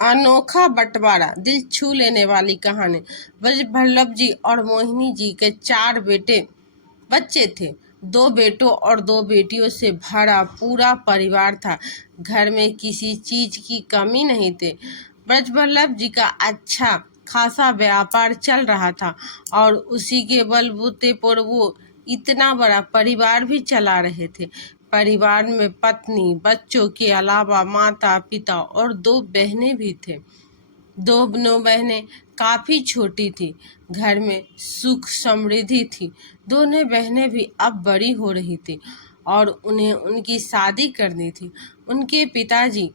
अनोखा बंटवारा, दिल छू लेने वाली कहानी। ब्रजवल्लभ जी और मोहिनी जी के 4 बच्चे थे। 2 बेटों और 2 बेटियों से भरा पूरा परिवार था। घर में किसी चीज की कमी नहीं थी। ब्रजवल्लभ जी का अच्छा खासा व्यापार चल रहा था और उसी के बलबूते पर वो इतना बड़ा परिवार भी चला रहे थे। परिवार में पत्नी, बच्चों के अलावा माता पिता और 2 बहनें भी थे। दोनों बहनें काफी छोटी थी। घर में सुख समृद्धि थी। दोनों बहनें भी अब बड़ी हो रही थी और उन्हें उनकी शादी करनी थी। उनके पिताजी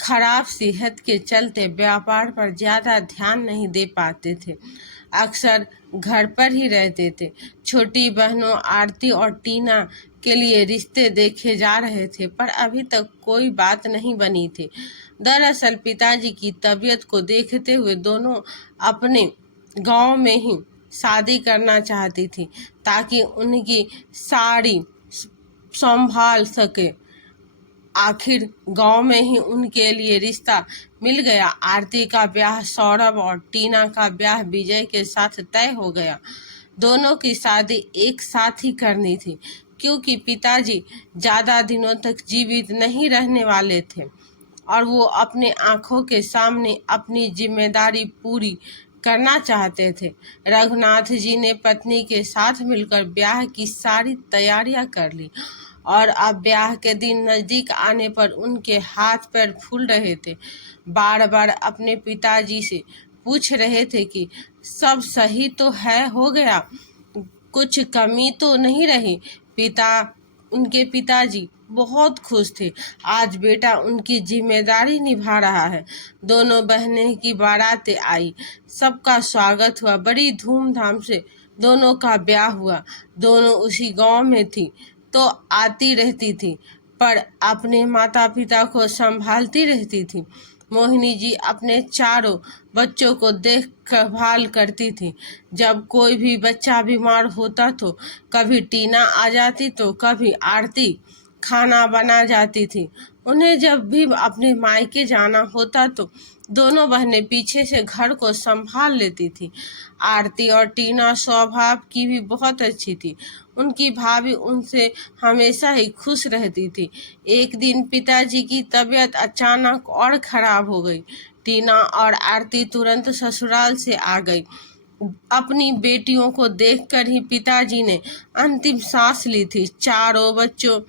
खराब सेहत के चलते व्यापार पर ज्यादा ध्यान नहीं दे पाते थे। अक्सर घर पर ही रहते थे। छोटी बहनों आरती और टीना के लिए रिश्ते देखे जा रहे थे, पर अभी तक कोई बात नहीं बनी थी। दरअसल पिताजी की तबीयत को देखते हुए दोनों अपने गांव में ही शादी करना चाहती थी, ताकि उनकी साड़ी संभाल सके। आखिर गांव में ही उनके लिए रिश्ता मिल गया। आरती का ब्याह सौरभ और टीना का ब्याह विजय के साथ तय हो गया। दोनों की शादी एक साथ ही करनी थी, क्योंकि पिताजी ज्यादा दिनों तक जीवित नहीं रहने वाले थे और वो अपने आंखों के सामने अपनी जिम्मेदारी पूरी करना चाहते थे। रघुनाथ जी ने पत्नी के साथ मिलकर ब्याह की सारी तैयारियां कर ली और अब ब्याह के दिन नजदीक आने पर उनके हाथ पैर फूल रहे थे। बार बार अपने पिताजी से पूछ रहे थे कि सब सही तो है, हो गया, कुछ कमी तो नहीं रही। उनके पिताजी बहुत खुश थे। आज बेटा उनकी जिम्मेदारी निभा रहा है। दोनों बहनें की बारातें आई, सबका स्वागत हुआ। बड़ी धूमधाम से दोनों का ब्याह हुआ। दोनों उसी गांव में थी तो आती रहती थी, पर अपने माता पिता को संभालती रहती थी। मोहिनी जी अपने चारों बच्चों को देखभाल करती थी। जब कोई भी बच्चा बीमार होता तो कभी टीना आ जाती तो कभी आरती खाना बना जाती थी। उन्हें जब भी अपने मायके जाना होता तो दोनों बहनें पीछे से घर को संभाल लेती थी। आरती और टीना स्वभाव की भी बहुत अच्छी थी। उनकी भाभी उनसे हमेशा ही खुश रहती थी। एक दिन पिताजी की तबीयत अचानक और खराब हो गई। टीना और आरती तुरंत ससुराल से आ गई। अपनी बेटियों को देखकर ही पिताजी ने अंतिम सांस ली थी। चारों बच्चों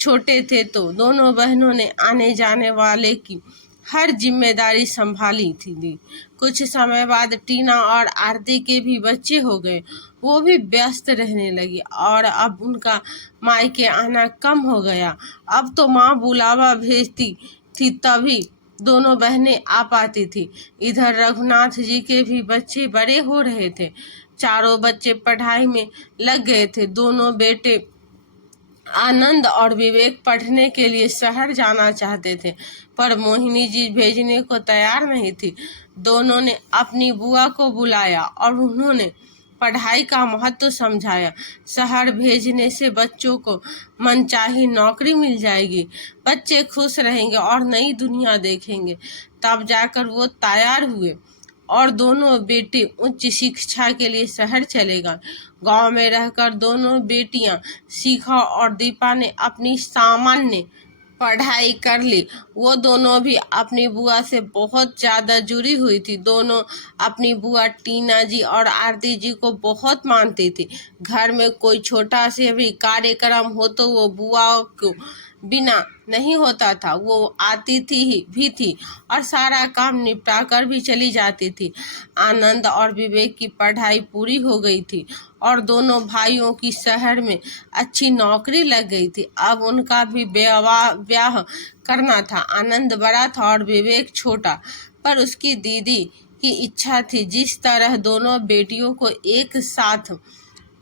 छोटे थे तो दोनों बहनों ने आने जाने वाले की हर जिम्मेदारी संभाली थी। कुछ समय बाद टीना और आरती के भी बच्चे हो गए। वो भी व्यस्त रहने लगी और अब उनका मायके आना कम हो गया। अब तो माँ बुलावा भेजती थी तभी दोनों बहनें आ पाती थी। इधर रघुनाथ जी के भी बच्चे बड़े हो रहे थे। चारों बच्चे पढ़ाई में लग गए थे। दोनों बेटे आनंद और विवेक पढ़ने के लिए शहर जाना चाहते थे, पर मोहिनी जी भेजने को तैयार नहीं थी। दोनों ने अपनी बुआ को बुलाया और उन्होंने पढ़ाई का महत्व समझाया। शहर भेजने से बच्चों को मनचाही नौकरी मिल जाएगी, बच्चे खुश रहेंगे और नई दुनिया देखेंगे। तब जाकर वो तैयार हुए और दोनों बेटे उच्च शिक्षा के लिए शहर चले गए। गांव में रहकर दोनों बेटियां शिखा और दीपा ने अपनी सामान्य पढ़ाई कर ली। वो दोनों भी अपनी बुआ से बहुत ज्यादा जुड़ी हुई थी। दोनों अपनी बुआ टीना जी और आरती जी को बहुत मानती थी। घर में कोई छोटा से भी कार्यक्रम हो तो वो बुआ को बिना नहीं होता था। वो आती भी थी और सारा काम निपटा कर भी चली जाती थी। आनंद और विवेक की पढ़ाई पूरी हो गई थी और दोनों भाइयों की शहर में अच्छी नौकरी लग गई थी। अब उनका भी ब्याह करना था। आनंद बड़ा था और विवेक छोटा, पर उसकी दीदी की इच्छा थी जिस तरह दोनों बेटियों को एक साथ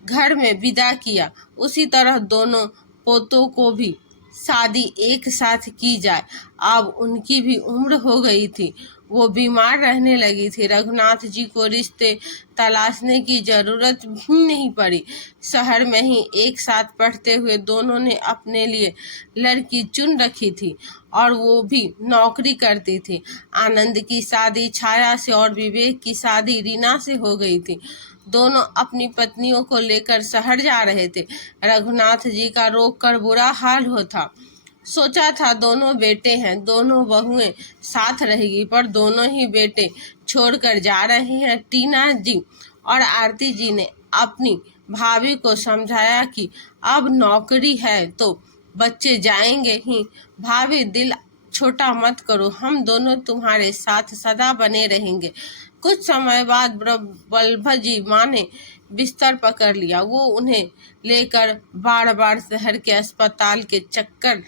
घर में विदा किया, उसी तरह दोनों पोतों को भी शादी एक साथ की जाए। अब उनकी भी उम्र हो गई थी। वो बीमार रहने लगी थी। रघुनाथ जी को रिश्ते तलाशने की जरूरत भी नहीं पड़ी। शहर में ही एक साथ पढ़ते हुए दोनों ने अपने लिए लड़की चुन रखी थी और वो भी नौकरी करती थी। आनंद की शादी छाया से और विवेक की शादी रीना से हो गई थी। दोनों अपनी पत्नियों को लेकर शहर जा रहे थे। रघुनाथ जी का रोक कर बुरा हाल होता। सोचा था दोनों बेटे हैं, दोनों बहुएं साथ रहेगी, पर दोनों ही बेटे छोड़कर जा रहे हैं। टीना जी और आरती जी ने अपनी भाभी को समझाया कि अब नौकरी है तो बच्चे जाएंगे ही। भाभी दिल छोटा मत करो, हम दोनों तुम्हारे साथ सदा बने रहेंगे। कुछ समय बाद वल्लभ जी माँ ने बिस्तर पकड़ लिया। वो उन्हें लेकर बार बार शहर के अस्पताल के चक्कर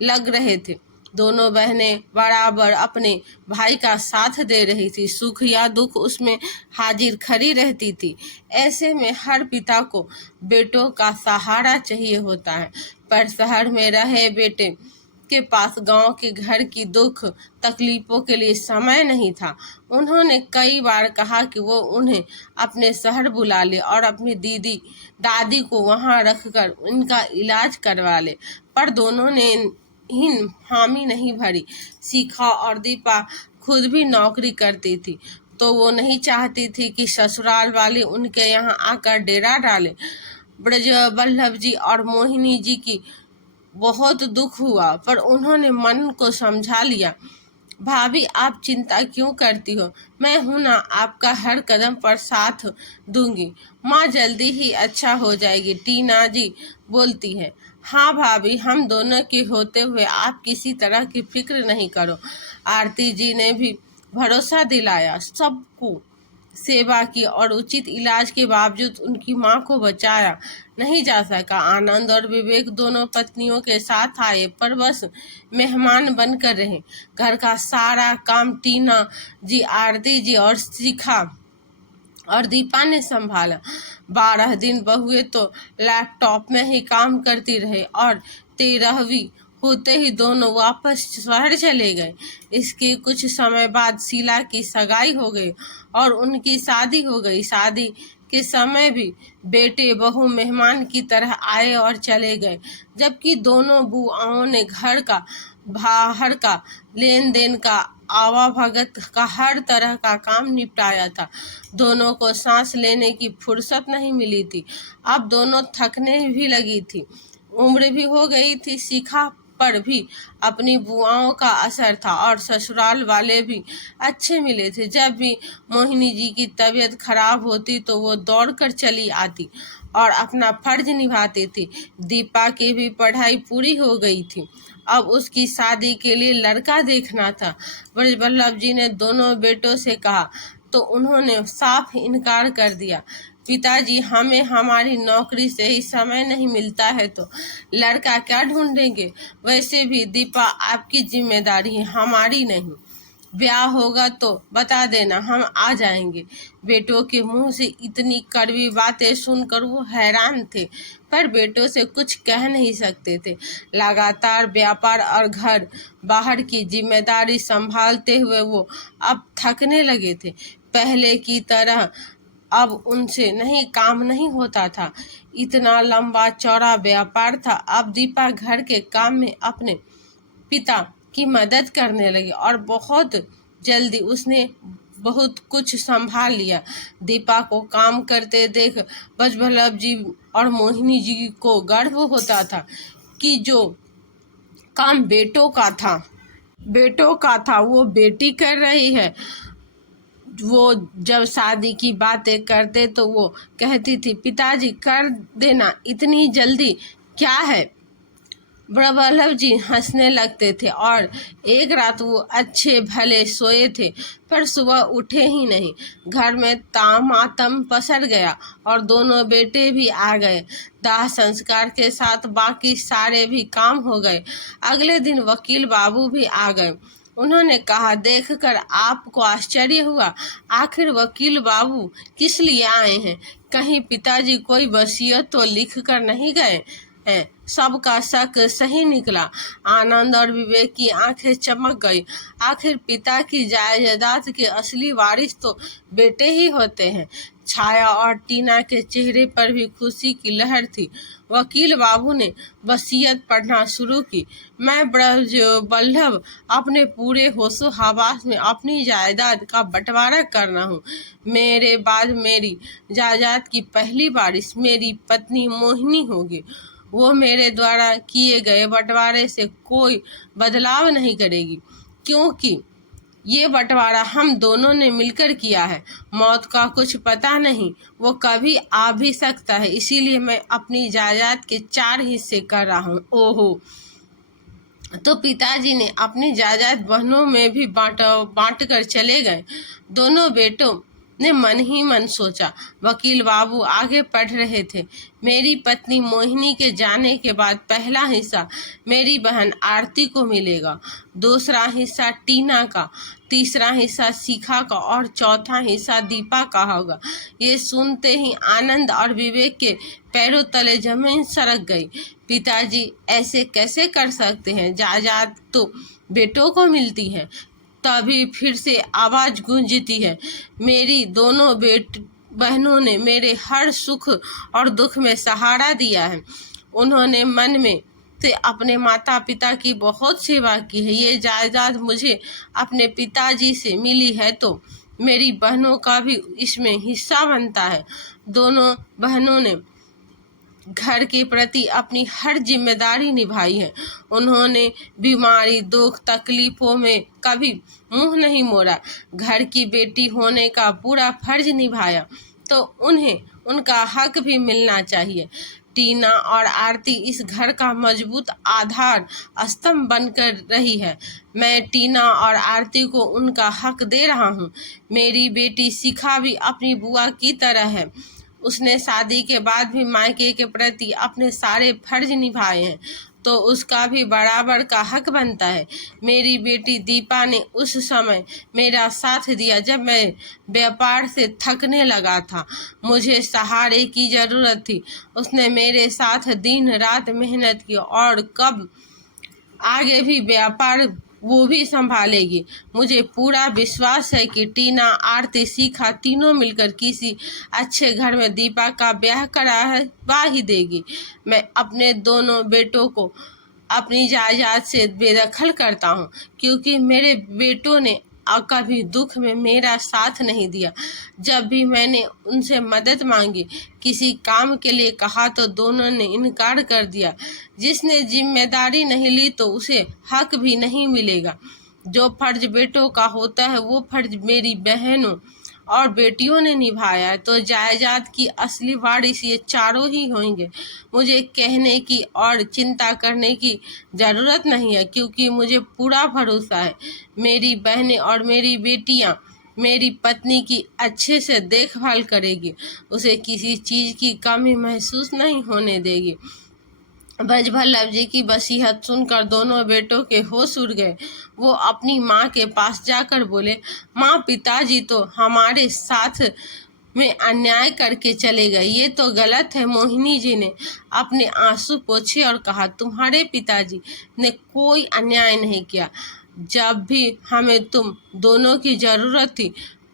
लग रहे थे। दोनों बहनें बराबर अपने भाई का साथ दे रही थी। सुख या दुख उसमें हाजिर खड़ी रहती थी। ऐसे में हर पिता को बेटों का सहारा चाहिए होता है, पर शहर में रहे बेटे के पास गांव के घर की दुख तकलीफों के लिए समय नहीं था। उन्होंने कई बार कहा कि वो उन्हें अपने शहर बुला ले और अपनी दादी को वहां रखकर उनका इलाज करवा ले, पर दोनों ने हामी नहीं भरी। शिखा और दीपा खुद भी नौकरी करती थी, तो वो नहीं चाहती थी कि ससुराल वाले उनके यहाँ आकर डेरा डाले। ब्रजवल्लभ जी और मोहिनी जी की बहुत दुख हुआ, पर उन्होंने मन को समझा लिया। भाभी, आप चिंता क्यों करती हो, मैं हूं ना, आपका हर कदम पर साथ दूंगी। माँ जल्दी ही अच्छा हो जाएगी, टीना जी बोलती है। हाँ भाभी, हम दोनों के होते हुए आप किसी तरह की फिक्र नहीं करो। आरती जी ने भी भरोसा दिलाया। सबको सेवा की और उचित इलाज के बावजूद उनकी मां को बचाया नहीं जा सका। आनंद और विवेक दोनों पत्नियों के साथ आए, पर बस मेहमान बनकर रहे। घर का सारा काम टीना जी, आरती जी और शिखा और दीपा ने संभाला। 12 दिन बहुए तो लैपटॉप में ही काम करती रहे और 13वीं होते ही दोनों वापस शहर चले गए। इसके कुछ समय बाद शीला की सगाई हो गई और उनकी शादी हो गई। शादी के समय भी बेटे बहू मेहमान की तरह आए और चले गए, जबकि दोनों बुआओं ने घर का बाहर का लेन देन का आवाभगत का हर तरह का काम निपटाया था। दोनों को सांस लेने की फुर्सत नहीं मिली थी। अब दोनों थकने भी लगी थी, उम्र भी हो गई थी। शिखा पर भी अपनी बुआओं का असर था और ससुराल वाले भी अच्छे मिले थे। जब भी मोहिनी जी की तबीयत खराब होती तो वो दौड़कर चली आती और अपना फर्ज निभाती थी। दीपा की भी पढ़ाई पूरी हो गई थी, अब उसकी शादी के लिए लड़का देखना था। ब्रजवल्लभ जी ने दोनों बेटों से कहा तो उन्होंने साफ इनकार कर दिया। पिताजी, हमें हमारी नौकरी से ही समय नहीं मिलता है तो लड़का क्या ढूंढेंगे। वैसे भी दीपा आपकी जिम्मेदारी है, हमारी नहीं। ब्याह होगा तो बता देना, हम आ जाएंगे। बेटों के मुंह से इतनी कड़वी बातें सुनकर वो हैरान थे, पर बेटों से कुछ कह नहीं सकते थे। लगातार व्यापार और घर बाहर की जिम्मेदारी संभालते हुए वो अब थकने लगे थे। पहले की तरह अब उनसे काम नहीं होता था। इतना लंबा चौड़ा व्यापार था। अब दीपा घर के काम में अपने पिता की मदद करने लगी और बहुत जल्दी उसने बहुत कुछ संभाल लिया। दीपा को काम करते देख ब्रजवल्लभ जी और मोहिनी जी को गर्व होता था कि जो काम बेटों का था वो बेटी कर रही है। वो जब शादी की बातें करते तो वो कहती थी, पिताजी कर देना, इतनी जल्दी क्या है। ब्रजवल्लभ जी हंसने लगते थे और एक रात वो अच्छे भले सोए थे, पर सुबह उठे ही नहीं। घर में तामातम पसर गया और दोनों बेटे भी आ गए। दाह संस्कार के साथ बाकी सारे भी काम हो गए। अगले दिन वकील बाबू भी आ गए। उन्होंने कहा, देखकर आपको आश्चर्य हुआ, आखिर वकील बाबू किस लिए आए हैं? कहीं पिताजी कोई वसीयत तो लिख कर नहीं गए हैं। सबका शक सही निकला। आनंद और विवेक की आंखें चमक गई। आखिर पिता की जायदाद के असली वारिस तो बेटे ही होते हैं। छाया और टीना के चेहरे पर भी खुशी की लहर थी। वकील बाबू ने वसीयत पढ़ना शुरू की। मैं ब्रजवल्लभ अपने पूरे होशो हवास में अपनी जायदाद का बंटवारा कर रहा हूँ। मेरे बाद मेरी जायदाद की पहली वारिस मेरी पत्नी मोहिनी होगी। वो मेरे द्वारा किए गए बंटवारे से कोई बदलाव नहीं करेगी, क्योंकि ये बंटवारा हम दोनों ने मिलकर किया है। मौत का कुछ पता नहीं, वो कभी आ भी सकता है। इसीलिए मैं अपनी जायदाद के 4 हिस्से कर रहा हूँ। ओहो, तो पिताजी ने अपनी जायदाद बहनों में भी बांट कर चले गए। दोनों बेटों ने मन ही मन सोचा। वकील बाबू आगे पढ़ रहे थे। मेरी पत्नी मोहिनी के जाने के बाद पहला हिस्सा मेरी बहन आरती को मिलेगा, दूसरा हिस्सा टीना का, तीसरा हिस्सा शिखा का और चौथा हिस्सा दीपा का होगा। ये सुनते ही आनंद और विवेक के पैरों तले जमीन सरक गई। पिताजी ऐसे कैसे कर सकते हैं? जायदाद तो बेटों को मिलती है। तभी फिर से आवाज गूंजती है। मेरी दोनों बहनों ने मेरे हर सुख और दुख में सहारा दिया है। उन्होंने मन में से अपने माता पिता की बहुत सेवा की है। ये जायदाद मुझे अपने पिताजी से मिली है, तो मेरी बहनों का भी इसमें हिस्सा बनता है। दोनों बहनों ने घर के प्रति अपनी हर जिम्मेदारी निभाई है। उन्होंने बीमारी, दुख, तकलीफों में कभी मुंह नहीं मोड़ा। घर की बेटी होने का पूरा फर्ज निभाया, तो उन्हें उनका हक भी मिलना चाहिए। टीना और आरती इस घर का मजबूत आधार स्तंभ बनकर रही है। मैं टीना और आरती को उनका हक दे रहा हूँ। मेरी बेटी शिखा भी अपनी बुआ की तरह है। उसने शादी के बाद भी मायके के प्रति अपने सारे फर्ज निभाए हैं, तो उसका भी बराबर का हक बनता है। मेरी बेटी दीपा ने उस समय मेरा साथ दिया जब मैं व्यापार से थकने लगा था। मुझे सहारे की जरूरत थी। उसने मेरे साथ दिन रात मेहनत की और कब आगे भी व्यापार वो भी संभालेगी। मुझे पूरा विश्वास है कि टीना, आरती, शिखा तीनों मिलकर किसी अच्छे घर में दीपा का ब्याह करवा ही देगी। मैं अपने दोनों बेटों को अपनी जायदाद से बेदखल करता हूँ, क्योंकि मेरे बेटों ने कभी दुख में मेरा साथ नहीं दिया। जब भी मैंने उनसे मदद मांगी, किसी काम के लिए कहा, तो दोनों ने इनकार कर दिया। जिसने जिम्मेदारी नहीं ली तो उसे हक भी नहीं मिलेगा। जो फर्ज बेटों का होता है वो फर्ज मेरी बहनों और बेटियों ने निभाया है, तो जायदाद की असली वारिस ये चारों ही होंगे। मुझे कहने की और चिंता करने की ज़रूरत नहीं है, क्योंकि मुझे पूरा भरोसा है मेरी बहनें और मेरी बेटियां मेरी पत्नी की अच्छे से देखभाल करेगी। उसे किसी चीज़ की कमी महसूस नहीं होने देगी। ब्रजवल्लभ जी की वसीयत सुनकर दोनों बेटों के होश उड़ गए। वो अपनी माँ के पास जाकर बोले, माँ, पिताजी तो हमारे साथ में अन्याय करके चले गए। ये तो गलत है। मोहिनी जी ने अपने आंसू पोंछे और कहा, तुम्हारे पिताजी ने कोई अन्याय नहीं किया। जब भी हमें तुम दोनों की जरूरत थी,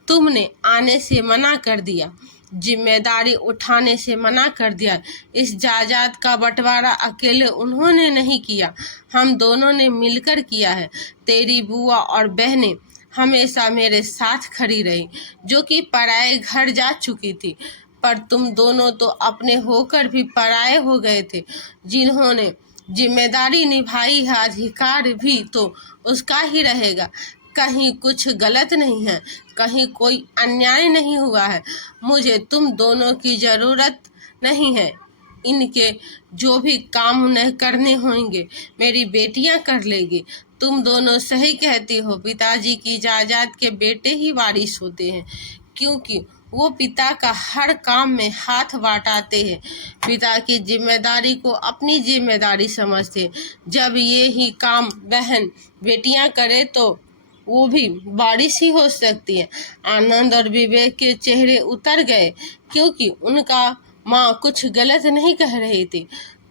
तुमने आने से मना कर दिया, जिम्मेदारी उठाने से मना कर दिया। इस जायदाद का बंटवारा अकेले उन्होंने नहीं किया, हम दोनों ने मिलकर किया है। तेरी बुआ और बहनें हमेशा मेरे साथ खड़ी रही, जो कि पराए घर जा चुकी थी। पर तुम दोनों तो अपने होकर भी पराए हो गए थे। जिन्होंने जिम्मेदारी निभाई है, अधिकार भी तो उसका ही रहेगा। कहीं कुछ गलत नहीं है, कहीं कोई अन्याय नहीं हुआ है। मुझे तुम दोनों की जरूरत नहीं है। इनके जो भी काम उन्हें करने होंगे मेरी बेटियां कर लेगी। तुम दोनों सही कहती हो। पिताजी की जायदाद के बेटे ही वारिस होते हैं, क्योंकि वो पिता का हर काम में हाथ बटाते हैं। पिता की जिम्मेदारी को अपनी जिम्मेदारी समझते हैं। जब ये ही काम बहन बेटियां करे तो वो भी वारिस ही हो सकती है। आनंद और विवेक के चेहरे उतर गए, क्योंकि उनका माँ कुछ गलत नहीं कह रही थी।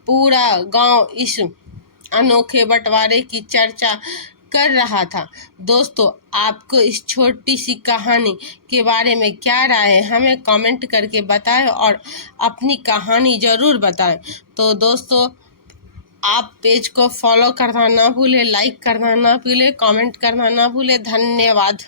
पूरा गांव इस अनोखे बंटवारे की चर्चा कर रहा था। दोस्तों, आपको इस छोटी सी कहानी के बारे में क्या राय है, हमें कमेंट करके बताएं और अपनी कहानी ज़रूर बताएं। तो दोस्तों, आप पेज को फॉलो करना ना भूलें, लाइक करना ना भूलें, कमेंट करना ना भूलें। धन्यवाद।